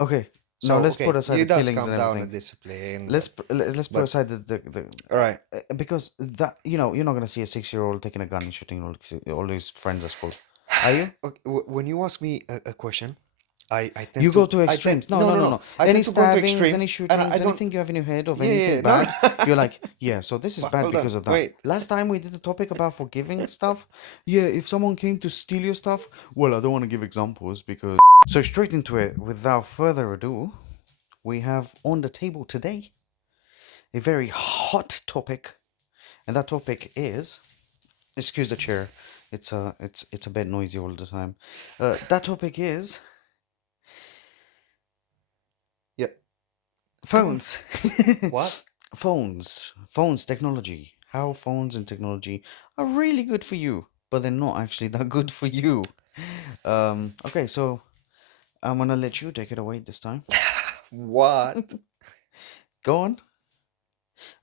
Okay. Now So, let's put okay, aside you the does killings calm and down the everything. discipline, Let's put but aside the all right. because that you're not gonna see a 6-year-old taking a gun and shooting all his friends at school, are you? Okay, when you ask me a question, I You tend go to to I tend extremes. No, no no, no no, no no. I Any tend to go into stabbings, extreme, any and I shootings, don't. anything you have in your head of Yeah, yeah, anything yeah, no, bad, no. you're like, yeah, so this is But bad hold because on, of that. wait. Last time we did a topic about forgiving stuff. Yeah, if someone came to steal your stuff, well, I don't want to give examples because. So straight into it, without further ado, we have on the table today a very hot topic, and that topic is. Excuse the chair. It's a bit noisy all the time. That topic is Yeah, go on. phones. What? Phones, technology. How phones and technology are really good for you, but they're not actually that good for you. Okay, so I'm gonna let you take it away this time. What? Go on.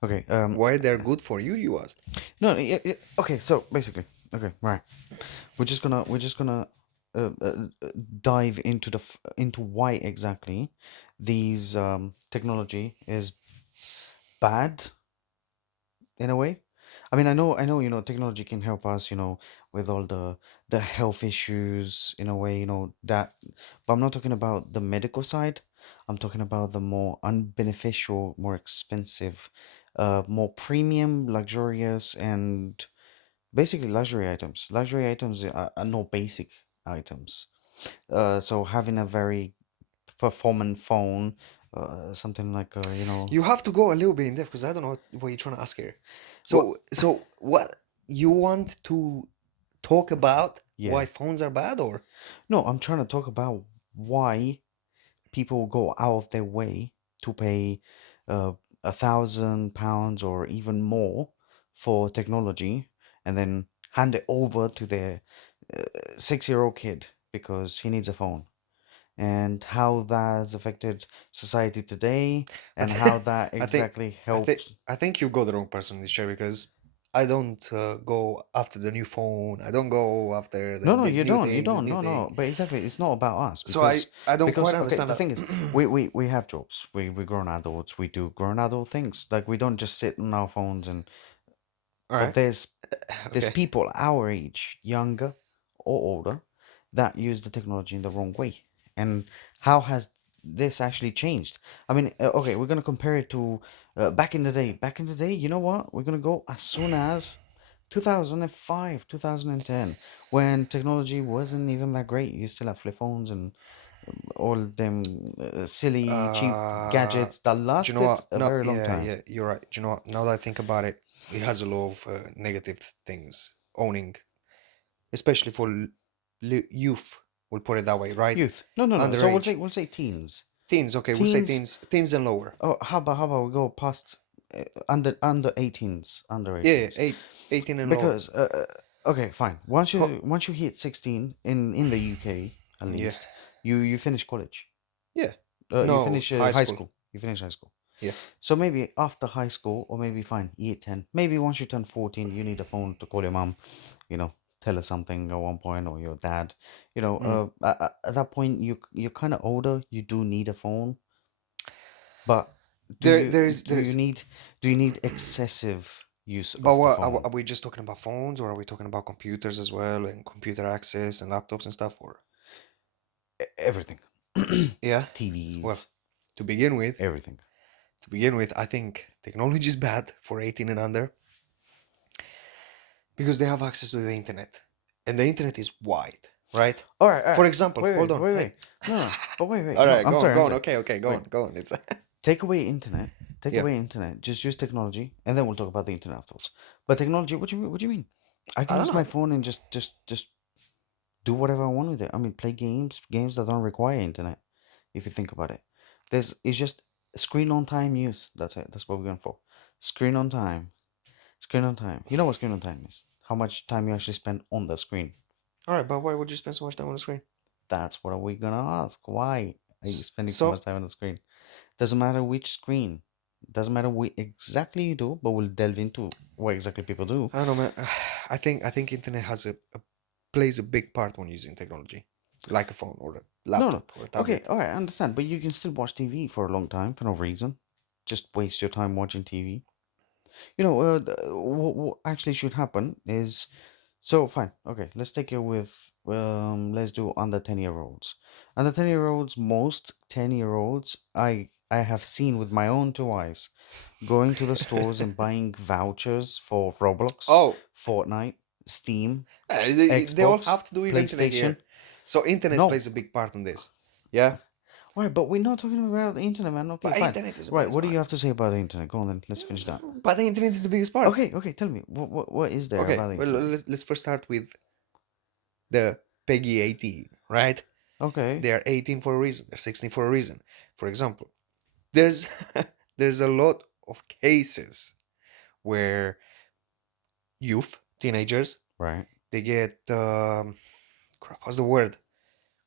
Okay. Why they're good for you? You asked. No. Okay. So basically, okay, right. We're just gonna dive into into why exactly these technology is bad in a way. I know, technology can help us, with all the health issues in a way, that, but I'm not talking about the medical side. I'm talking about the more unbeneficial, more expensive, more premium, luxurious, and basically luxury items. Luxury items are not basic items. So having a very performant phone, something like You have to go a little bit in depth because I don't know what you're trying to ask here. what? So what you want to talk about? Yeah. Why phones are bad, or No, I'm trying to talk about why people go out of their way to pay uh, £1,000 or even more for technology and then hand it over to their 6-year-old kid because he needs a phone, and how that's affected society today I, and how th- that I think exactly I think helps. I think you got the wrong person in this chair because I don't go after the new phone. I don't go after No, no, this you new don't, you thing, this don't. new No, thing. no. But exactly, it's not about us So I don't because quite okay, understand the that. thing is, we have jobs. We grown adults. We do grown adult things. Like we don't just sit on our phones and. All But right. there's Okay. people our age, younger or older, that use the technology in the wrong way. And how has this actually changed? I mean, okay, we're gonna compare it to back in the day. Back in the day, you know what? We're gonna go as soon as 2005, 2010, when technology wasn't even that great. You still have flip phones and all them silly, cheap Uh, gadgets that do you know lasted what? a No, very long yeah, time. yeah, you're right. Do you know what? Now that I think about it, it has a lot of negative things owning, especially for youth. We'll put it that way, right? Youth. No, no, no. So we'll say Underage. we'll say teens. Teens, okay, we'll say Teens. teens and lower. Oh, how about we go past under 18s, under Yeah, yeah, 18s, 18 and lower. because okay, fine. Once Co- you hit 16 in the UK at yeah, least, you finish college. yeah. You No, finish high high school. school. You finish high school. Yeah. So maybe after high school, or maybe fine, year 10. Maybe once you turn 14, you need a phone to call your mom, you know, tell her something at one point, or your dad. Mm. At that point, you're kind of older. You do need a phone, but do There, you there's, do you there's. need do you need excessive use But of the what phone? are we just talking about phones, or are we talking about computers as well, and computer access and laptops and stuff? Or Everything. yeah. Well, TVs, to begin with, everything. I think technology is bad for 18 and under because they have access to the internet, and the internet is wide, right? All right, all For right. example, Wait, hold wait, on. wait, Hey. wait. No, no. But wait. All No, right, I'm sorry. I'm go on. sorry. Okay, Wait. go on. It's Take away internet. Take yeah. away internet. Just use technology, and then we'll talk about the internet afterwards. But technology, what do you mean? I I can don't use my know. phone and just do whatever I want with it. I mean, play games that don't require internet. If you think about it, it's just screen on time use. That's it. That's what we're going for. Screen on time. Screen on time. You know what screen on time is? How much time you actually spend on the screen. All right, but why would you spend so much time on the screen? That's what we're gonna ask. Why are you spending so much So time on the screen? Doesn't matter which screen. Doesn't matter what exactly you do, but we'll delve into what exactly people do. I don't know, man. I think internet has a plays a big part when using technology. like a phone or a No, no. laptop or a Okay, tablet. all right, I understand, but you can still watch TV for a long time for no reason. Just waste your time watching TV. What actually should happen is, so fine. Okay, let's take it with let's do under 10-year-olds. Under 10-year-olds, most 10-year-olds I have seen with my own two eyes going to the stores and buying vouchers for Roblox, Oh, Fortnite, Steam, they all Xbox, have to do eventually PlayStation. here. So internet No. plays a big part in this. Yeah, Right, but we're not talking about the internet, man. Okay, but fine. internet is the Right, biggest what do you part. have to say about the internet? Go on then, let's finish that. But the internet is the biggest part. Okay, okay, tell me. What is there Okay, about the well, internet? let's first start with the Peggy 18, right? Okay, They are 18 for a reason. They're 16 for a reason. For example, there's there's a lot of cases where youth, teenagers, right. they get crap, what's the word?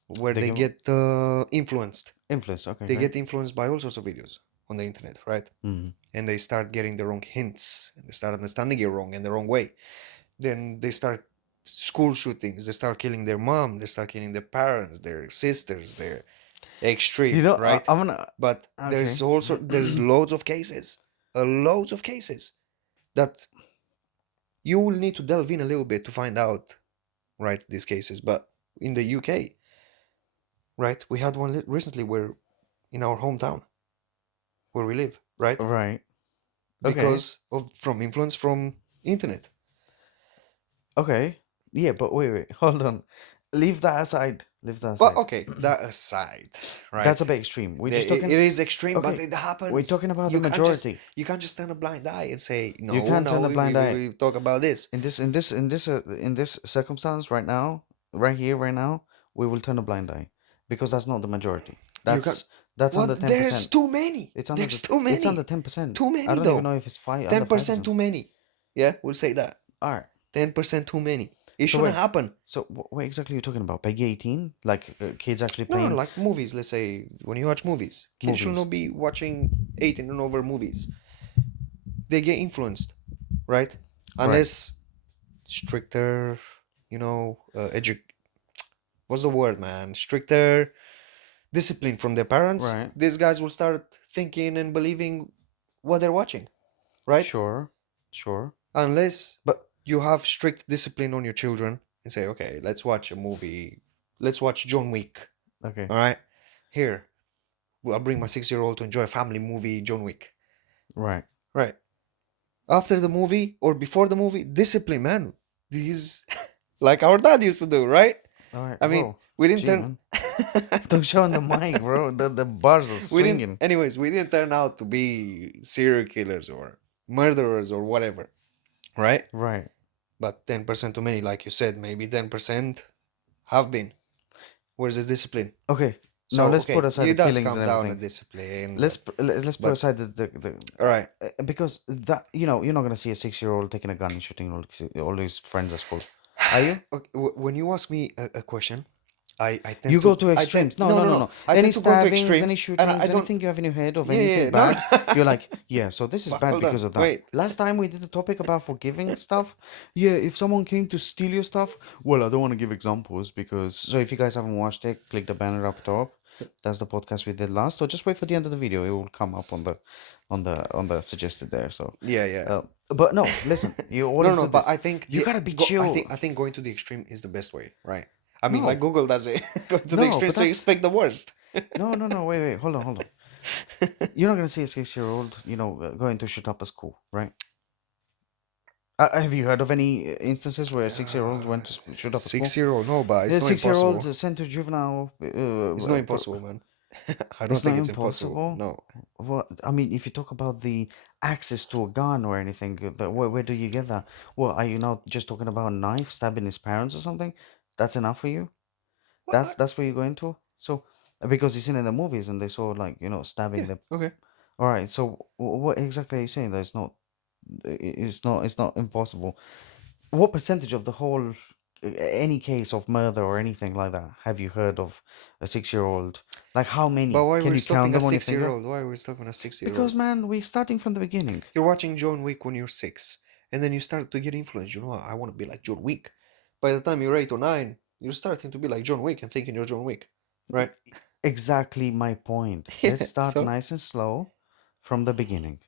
Where They they give get influenced. influence. Okay, They right. get influenced by all sorts of videos on the internet, right? Mm. And they start getting the wrong hints, and they start understanding it wrong in the wrong way. Then they start school shootings. They start killing their mom. They start killing their parents, their sisters, their extreme, right? I'm gonna. But Okay. there's loads of cases, loads of cases that you will need to delve in a little bit to find out, right? These cases, but in the UK, right, we had one recently where in our hometown where we live, right, Right. Okay. because of from influence from internet. Okay. Yeah, but wait. Hold on. Leave that aside. Leave that But aside. okay, that aside, That's right? a bit extreme. We're just It talking. is extreme, but Okay. it We're happens. talking about the majority. You can't just turn a blind eye and say You no, can't no. turn a blind eye. We talk about this. In this circumstance right now, right here, right now, we will turn a blind eye because that's not the majority. You can. That's under What? ten There's percent. too many. It's under There's too it's under many. 10%. Too I many don't even know though. if it's five under 10% 5%. too many. Yeah, we'll say that. All right. 10% too many. It So shouldn't wait. happen. So what exactly are you talking about? Peggy 18? Like kids actually No, no, playing like movies. Let's say when you watch movies, kids should movies? not be watching 18 and over movies. They get influenced, right? Right. Unless stricter, what's the word, man? Stricter discipline from their parents. Right. These guys will start thinking and believing what they're watching, right? Sure. Sure. Unless But you have strict discipline on your children and say, okay, let's watch a movie. Let's watch John Wick. okay. All right. Here, I'll bring my 6-year-old to enjoy a family movie, John Wick. Right. Right. After the movie or before the movie, discipline, man. These, like our dad used to do, right? All right. I mean, Whoa. we didn't Gee, turn. man. Don't show on the mic, bro. The bars are we didn't. swinging. Anyways, we didn't turn out to be serial killers or murderers or whatever, right? Right. But 10% too many, like you said, maybe 10% have been. Where's this discipline? Okay. Now So let's put okay, aside the it does killings come and down to everything. discipline, Let's put but aside the all right. because that you're not gonna see a 6-year-old taking a gun and shooting all his friends at school, are you? Okay, when you ask me a question, I tend You to go to I tend extremes. No, no no, no no, no no. I Any tend to go to stabbings, extreme, any and I shootings, don't. anything you have in your head of Yeah, yeah, anything no, bad, you're like, yeah, so this is but bad hold on, because of that. wait. Last time we did the topic about forgiving stuff. Yeah, if someone came to steal your stuff, well, I don't want to give examples because. So if you guys haven't watched it, click the banner up top. That's the podcast we did last. Or just wait for the end of the video. It will come up on the suggested there. So, Yeah, yeah. but no, listen. You No, always no, do but this. I think You gotta be chill. I think going to the extreme is the best way, right? I mean, like No, Google does it. Go to the no, extreme, but so you that's expect the worst. no. Wait. Hold on, hold on. You're not gonna see a 6-year-old, going to shoot up a school, right? Have you heard of any instances where a 6-year-old went to shoot up a school? 6-year-old, no, but The it's not 6-year-old impossible. sent to juvenile. It's not impossible, man. I don't It's not think it's impossible. impossible. No. What I mean, if you talk about the access to a gun or anything, where do you get that? Well, are you not just talking about a knife stabbing his parents or something? That's enough for you? What? That's where you're going to? So, because you've seen in the movies and they saw like stabbing Yeah. the. Okay. All right. So, what exactly are you saying? That it's not impossible. What percentage of the whole any case of murder or anything like that have you heard of a 6-year-old? Like how But many? why Can we're you count stopping a them on your finger? 6-year-old? Why are we stopping a 6-year-old? Because man, we're starting from the beginning. You're watching John Wick when you're 6, and then you start to get influenced. You know, I want to be like John Wick. By the time you're 8 or 9, You're starting to be like John Wick and thinking you're John Wick, E- right? Exactly my point. Let's Yeah. start So, nice and slow from the beginning.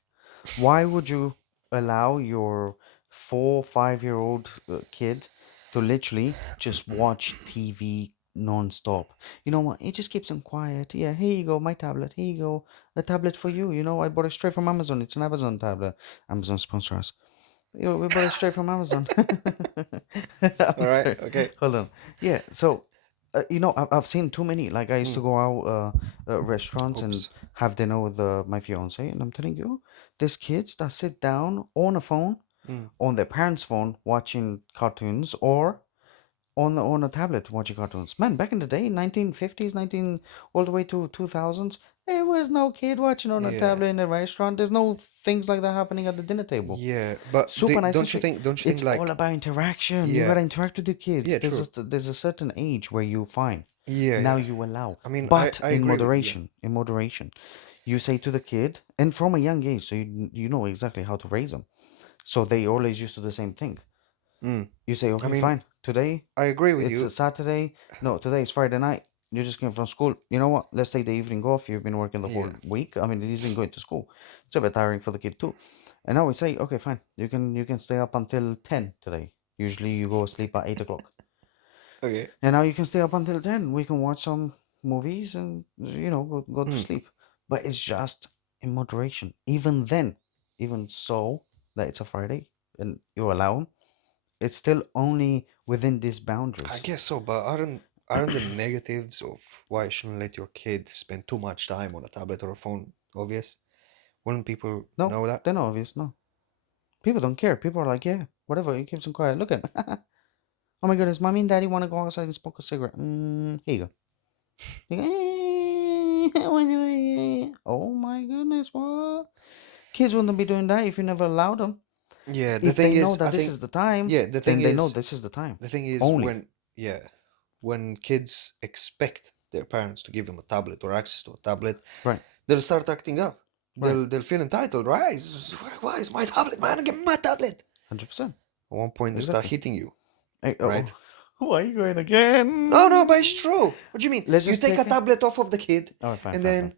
Why would you allow your 4, 5-year-old kid to literally just watch TV non-stop? You know what? It just keeps him quiet. Yeah, here you go, my tablet. Here you go, a tablet for you. You know, I bought it straight from Amazon. It's an Amazon tablet. Amazon sponsor us. We bought it straight from Amazon. I'm all right, sorry. okay. Hold on. Yeah. So, I've seen too many. Like I used to Mm, go out restaurants and oops. have dinner with my fiance, and I'm telling you, there's kids that sit down on a phone, Mm, on their parents' phone, watching cartoons, or on a tablet watching cartoons. Man, back in the day, 1950s, 19 all the way to 2000s, there was no kid watching on a yeah. tablet in a restaurant. There's no things like that happening at the dinner table. Yeah, but Super nice and don't you sweet. think It's all like, about interaction. You yeah, gotta interact with your kids. yeah, true. There's a certain age where you fine. Yeah, Now yeah. you allow, I mean, but I in agree with you. Yeah. moderation. In moderation, you say to the kid, and from a young age, so you know exactly how to raise them. So they always used to do the same thing. Mm. You say, I okay, mean, fine. Today I agree with it's a you. Saturday. No, today is Friday night. You just came from school. You know what? Let's take the evening off. You've been working the whole Yeah. week. I mean, he's been going to school. It's a bit tiring for the kid too. And now we say, okay, fine. You can stay up until 10 today. Usually you go sleep at 8 o'clock. Okay. And now you can stay up until 10. We can watch some movies and go to Mm. sleep. But it's just in moderation. Even then, even so that it's a Friday and you allow 'em, it's still only within these I boundaries. guess so, but aren't the negatives of why you shouldn't let your kid spend too much time on a tablet or a phone obvious? Wouldn't people No, know that? they're not obvious. No, people don't care. People are like, yeah, whatever. It keeps them quiet. Look at, oh my goodness, mommy and daddy want to go outside and smoke a cigarette. Here you go. You go, oh my goodness, what? Kids wouldn't be doing that if you never allowed them. Yeah, the If thing they know is, that I this think, is the time, yeah, then they know this is the time. the thing is Only. when, yeah, when kids expect their parents to give them a tablet or access to a tablet, Right. they'll start acting up. Right. They'll feel entitled, right? Why is my tablet, man? Give me my tablet. 100%. At one point, they start Exactly. hitting you, Hey, right? oh, why are you going No, no, but it's again? true. What do you mean? Let's You just take take a it. tablet off of the kid, All right, fine, and fine, fine.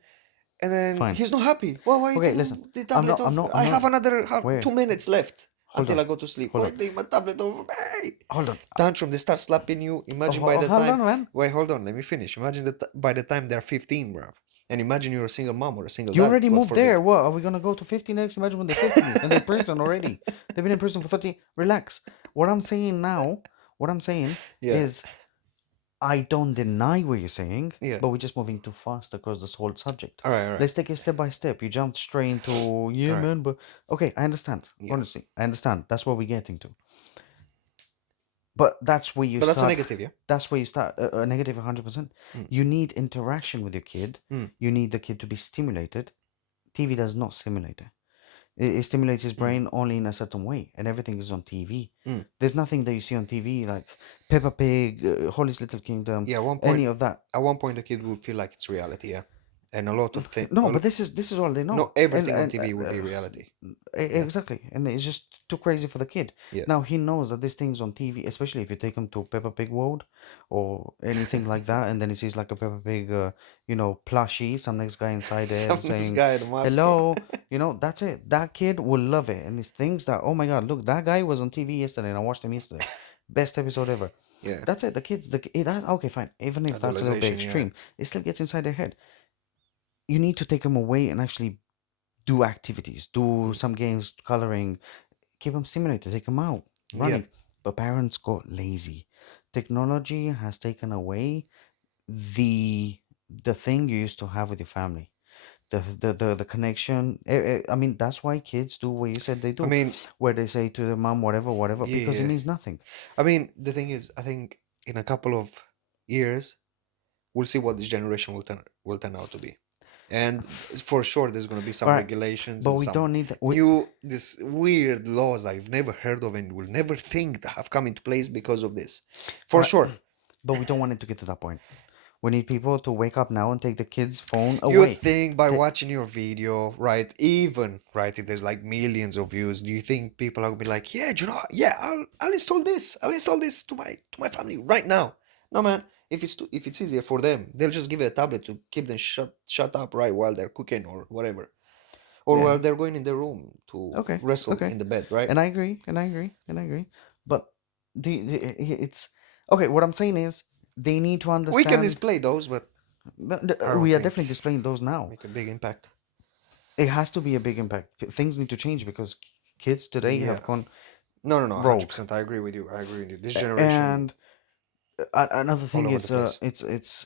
then Fine. he's not happy. Well, why you Okay, take listen. the I'm tablet not, I'm off? not, I I'm have not. another Wait, 2 minutes left hold until on. I go to sleep. Hold Why on. take my tablet off? Hey! Hold on. Tantrum. They start slapping you. Imagine by the Hold time. on, man. Wait, hold on. Let me finish. Imagine that by the time they're 15, bro. And imagine you're a single mom or a single You dad. already God moved forbid. there. What? Are we gonna go to 50 next? Imagine when they're 50 and they're in prison already. They've been in prison for 30. Relax. What I'm saying now, what I'm saying Yeah. is I don't deny what you're saying, Yeah. but we're just moving too fast across this whole subject. All right. All right. Let's take it step by step. You jumped straight into, yeah, All right. man, but okay, I understand. Yeah. Honestly, I understand. That's what we're getting to. But that's where you But that's a start. negative, yeah. That's where you start a negative 100%. Mm. You need interaction with your kid. Mm. You need the kid to be stimulated. TV does not stimulate it. It stimulates his Mm. brain only in a certain way, and everything is on TV. Mm. There's nothing that you see on TV like Peppa Pig, Holly's Little Kingdom, Yeah. any of that. At one point, the kid will feel like it's reality, yeah. And a lot of things. No, but this is all they Not know, everything on TV will be reality. Yeah. exactly, and it's just too crazy for the kid. Yeah. Now he knows that this thing's on TV, especially if you take him to Peppa Pig World or anything like that, and then he sees like a Peppa Pig, plushie, some next guy inside there Some this saying guy, the mascot. hello. That's it. That kid will love it, and it's things that, oh my god, look, that guy was on TV yesterday, and I watched him yesterday. Best episode ever. Yeah. That's it. The kids, that okay, fine. Even if that's a little bit Adolescent, yeah. extreme, it still gets inside their head. You need to take them away and actually do activities, do Mm. some games, coloring, keep them stimulated, take them out, Yeah. running. But parents got lazy. Technology has taken away the the thing you used to have with your family, the connection. I mean, that's why kids do what you said they I do, mean, where they say to their mom whatever, whatever, yeah, because it yeah. means nothing. I mean, the thing is, I think in a couple of years, we'll see what this generation will turn out to be. And for sure, there's going to be All some right, regulations but and we some don't need this weird laws I've never heard of and will never think that have come into place because of this. all For right, sure. but we don't want it to get to that point. We need people to wake up now and take the kids' phone You away. think by watching your video, right, even, right, if there's like millions of views, do you think people are gonna be like, yeah, do you know, yeah, I'll install this to my family right now. No, man. If it's easier for them, they'll just give it a tablet to keep them shut up right while they're cooking or whatever, or Yeah. while they're going in their room to Okay. wrestle Okay. in the bed, right? And I agree. And I agree. And I agree. But it's okay. What I'm saying is they need to We can understand. display those, but I don't We are think definitely displaying those now. make a big impact. It has to be a big impact. Things need to change because kids today Yeah. have gone No, no, no. rogue. 100%. I agree with you. I agree with you. This generation And another all thing over the is place. it's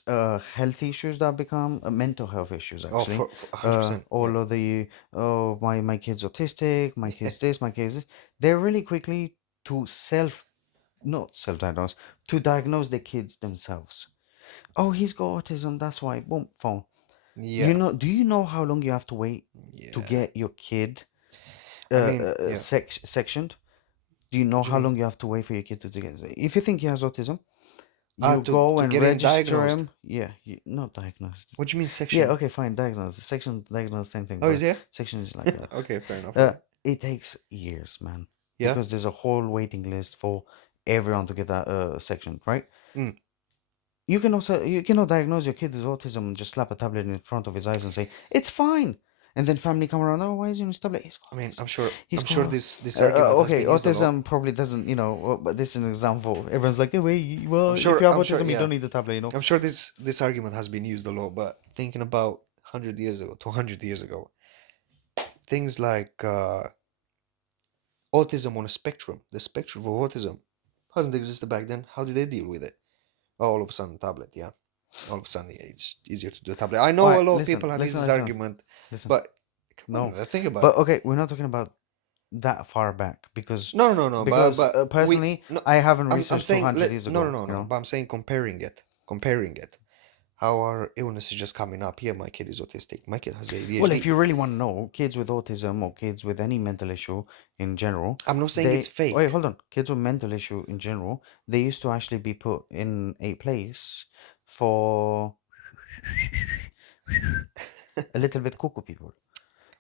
health issues that become mental health issues Oh, actually. for 100%. Yeah. All of the, oh, my kid's autistic, my kid's this, my kid's this, they're really quickly to not self-diagnose, to diagnose the kids themselves. Oh, he's got autism, that's why, boom, phone. Yeah. Do you know how long you have to wait to Yeah. get your kid I mean, yeah. sectioned? Do you know What do you how mean? long you have to wait for your kid to get? If you think he has autism, you go To and get him register diagnosed. him. Yeah, not diagnosed. What do you mean Yeah, section? okay, fine, diagnosed. Section, diagnosed, same thing, Oh, is but yeah? section is like that. Okay, fair enough. Yeah. It takes years, man, Yeah. because there's a whole waiting list for everyone to get that section, right? Mm. You cannot diagnose your kid with autism and just slap a tablet in front of his eyes and say it's fine, and then family come around. Oh, why is he on his tablet? He's got I mean, autism. I'm He's sure got. this argument has Okay, been used a lot. autism probably doesn't, but this is an example. Everyone's like, oh, wait, well, if you have I'm sure, autism, you yeah. don't need the tablet. I'm sure this argument has been used a lot, but thinking about 100 years ago, 200 years ago, things like autism on a spectrum, the spectrum of autism hasn't existed back then. How did they deal with it? Oh, all of a sudden, tablet, yeah. All of a sudden, yeah, it's easier to do a tablet. I All know a right, lot of listen, people have used listen, this listen, argument, listen. but come No, on, think about but it. okay, we're not talking about that far back because No, no, no, no. But we personally, no. I haven't I'm researched saying 200 years no, no, ago. no, You no. know. But I'm saying comparing it. How are illnesses just coming up? Yeah, my kid is autistic. My kid has Well, if ADHD. you really want to know, kids with autism or kids with any mental issue in general, I'm not saying it's they wait, fake. hold on. Kids with mental issue in general, they used to actually be put in a place for a little bit cuckoo people.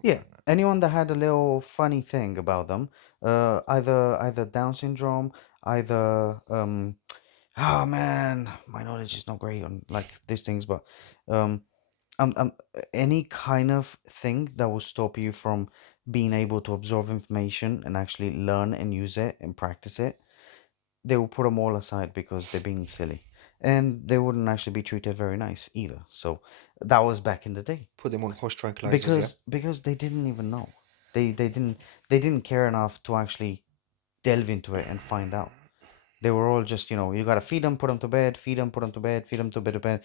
Come Yeah, on. anyone that had a little funny thing about them, either Down syndrome, either oh man, my knowledge is not great on like these things, but um um, any kind of thing that will stop you from being able to absorb information and actually learn and use it and practice it, they will put them all aside because they're being silly, and they wouldn't actually be treated very nice either. So that was back in the day Put them on horse tranquilizers. Yeah. because they didn't even know, they didn't care enough to actually delve into it and find out. They were all just, you gotta feed them, put them to bed, feed them, put them to bed, feed them to bed,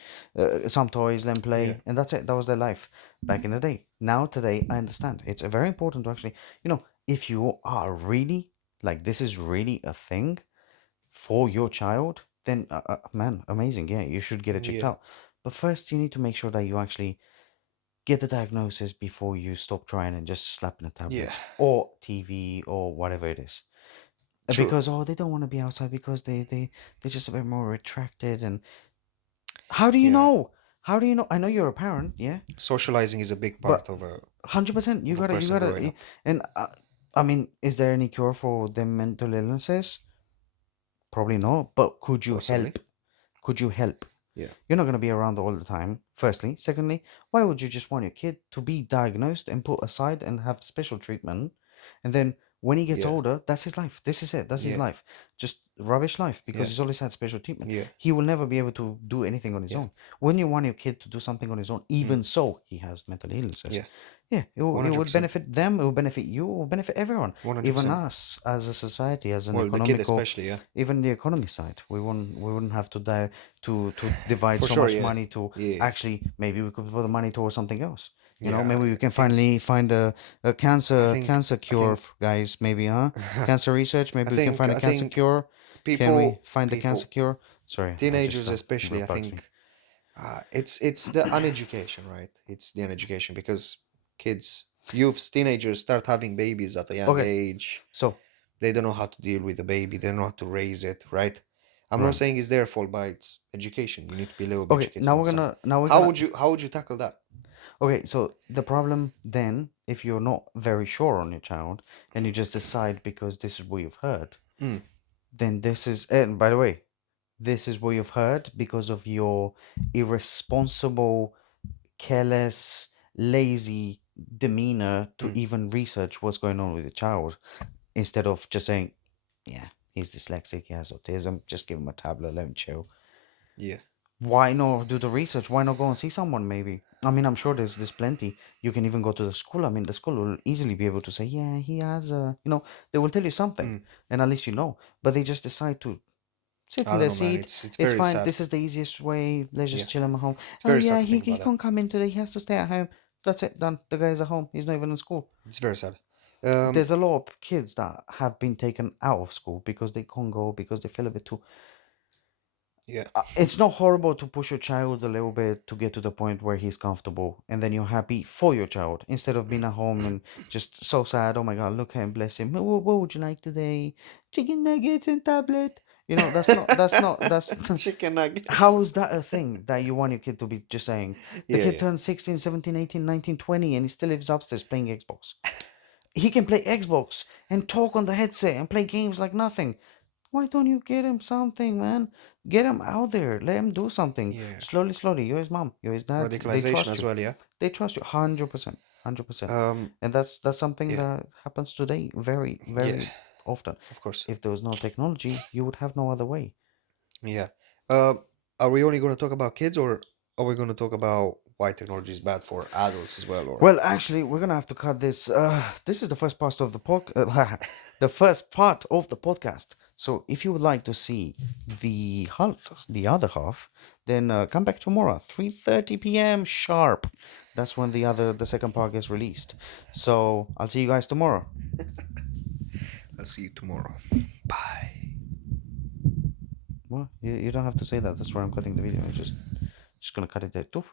some toys, let them Yeah. play, and that's it. That was their life back in the day. Now, today, I understand. It's very important to actually, if you are really, like, this is really a thing for your child, then, man, amazing. Yeah, you should get it checked Yeah. out. But first, you need to make sure that you actually get the diagnosis before you stop trying and just slapping a Yeah. tablet or TV or whatever it is. True. Because they don't want to be outside because they're just a bit more retracted. And how do you Yeah. know? How do you know? I know you're a parent, yeah, Socializing is a big but part of 100%, you a gotta, person growing up. and I mean, is there any cure for the mental illnesses? Probably not. But could you Possibly. help? Could you help? Yeah. You're not going to be around all the time, firstly. Secondly, why would you just want your kid to be diagnosed and put aside and have special treatment? And then when he gets Yeah. older, that's his life. This is it. That's his Yeah. life. Just rubbish life because Yeah. he's always had special treatment. Yeah. He will never be able to do anything on his Yeah. own. When you want your kid to do something on his own, Mm. even so, he has mental illnesses. Yeah. Yeah, it would 100%. benefit them, it will benefit you, it will benefit everyone, even 100%. us as a society, as an Well, the kid economical, especially. Yeah. even the economy side. We wouldn't have to die to divide For so sure. much Yeah. money to Yeah. actually, maybe we could put the money towards something else. Yeah. Maybe we I can think. finally find a I cancer think. cancer I cure, think. guys. Maybe, huh? Cancer research. I Maybe we can think. find a I cancer think cure. Can we find the cancer people, cure? Sorry, I just teenagers especially. I bugs me. think it's the uneducation, right? It's the uneducation because kids, youths, teenagers start having babies at a young Okay, age. so They don't know how to deal with the baby. They don't know how to raise it, right? I'm not right. saying it's their fault, but it's education. You need to be a little bit Okay, educated on some. now we're gonna How would you tackle that? Okay, so the problem then, if you're not very sure on your child and you just decide because this is what you've heard, Mm. then this is, and by the way, this is what you've heard because of your irresponsible, careless, lazy demeanor to Mm, even research what's going on with your child instead of just saying, yeah, he's dyslexic, he has autism, just give him a tablet, let him chill. yeah. Why not do the research? Why not go and see someone maybe? I mean, I'm sure there's plenty. You can even go to the school. I mean, the school will easily be able to say, yeah, he has a, they will tell you something, Mm. and at least you know. But they just decide to sit I in don't their know, man. seat. It's It's very fine. sad. This is the easiest way. Let's Yeah, just chill him at home. it's Oh very sad yeah, to he think he about that. can't come in today. He has to stay at home. That's it. Done. The guy's at home. He's not even in school. It's very sad. Um, There's a lot of kids that have been taken out of school because they can't go because they feel a bit too. yeah, It's not horrible to push your child a little bit to get to the point where he's comfortable and then you're happy for your child instead of being at home and just so sad. Oh my god, look at him, bless him. What would you like today? Chicken nuggets and tablet. That's chicken nuggets. how is that a thing that you want your kid to be just saying? The Yeah, kid yeah, turns 16, 17, 18, 19, 20, and he still lives upstairs playing Xbox. He can play Xbox and talk on the headset and play games like nothing. Why don't you get him something, man? Get him out there. Let him do something. yeah. Slowly, slowly. You're his mom. You're his dad. They Radicalization trust as you. well. Yeah. They trust you 100%. 100%. Um. And that's something Yeah. that happens today very, Yeah. very often. Of course. If there was no technology, you would have no other way. Yeah. Um. Are we only going to talk about kids, or are we going to talk about why technology is bad for adults as well? Or Well, actually, we're gonna have to cut this. This is the first part of the the first part of the podcast. So, if you would like to see the other half, then come back tomorrow, 3:30 p.m. sharp. That's when the second part gets released. So, I'll see you guys tomorrow. I'll see you tomorrow. Bye. Well, you don't have to say that. That's where I'm cutting the video. I'm just gonna cut it there. Toof.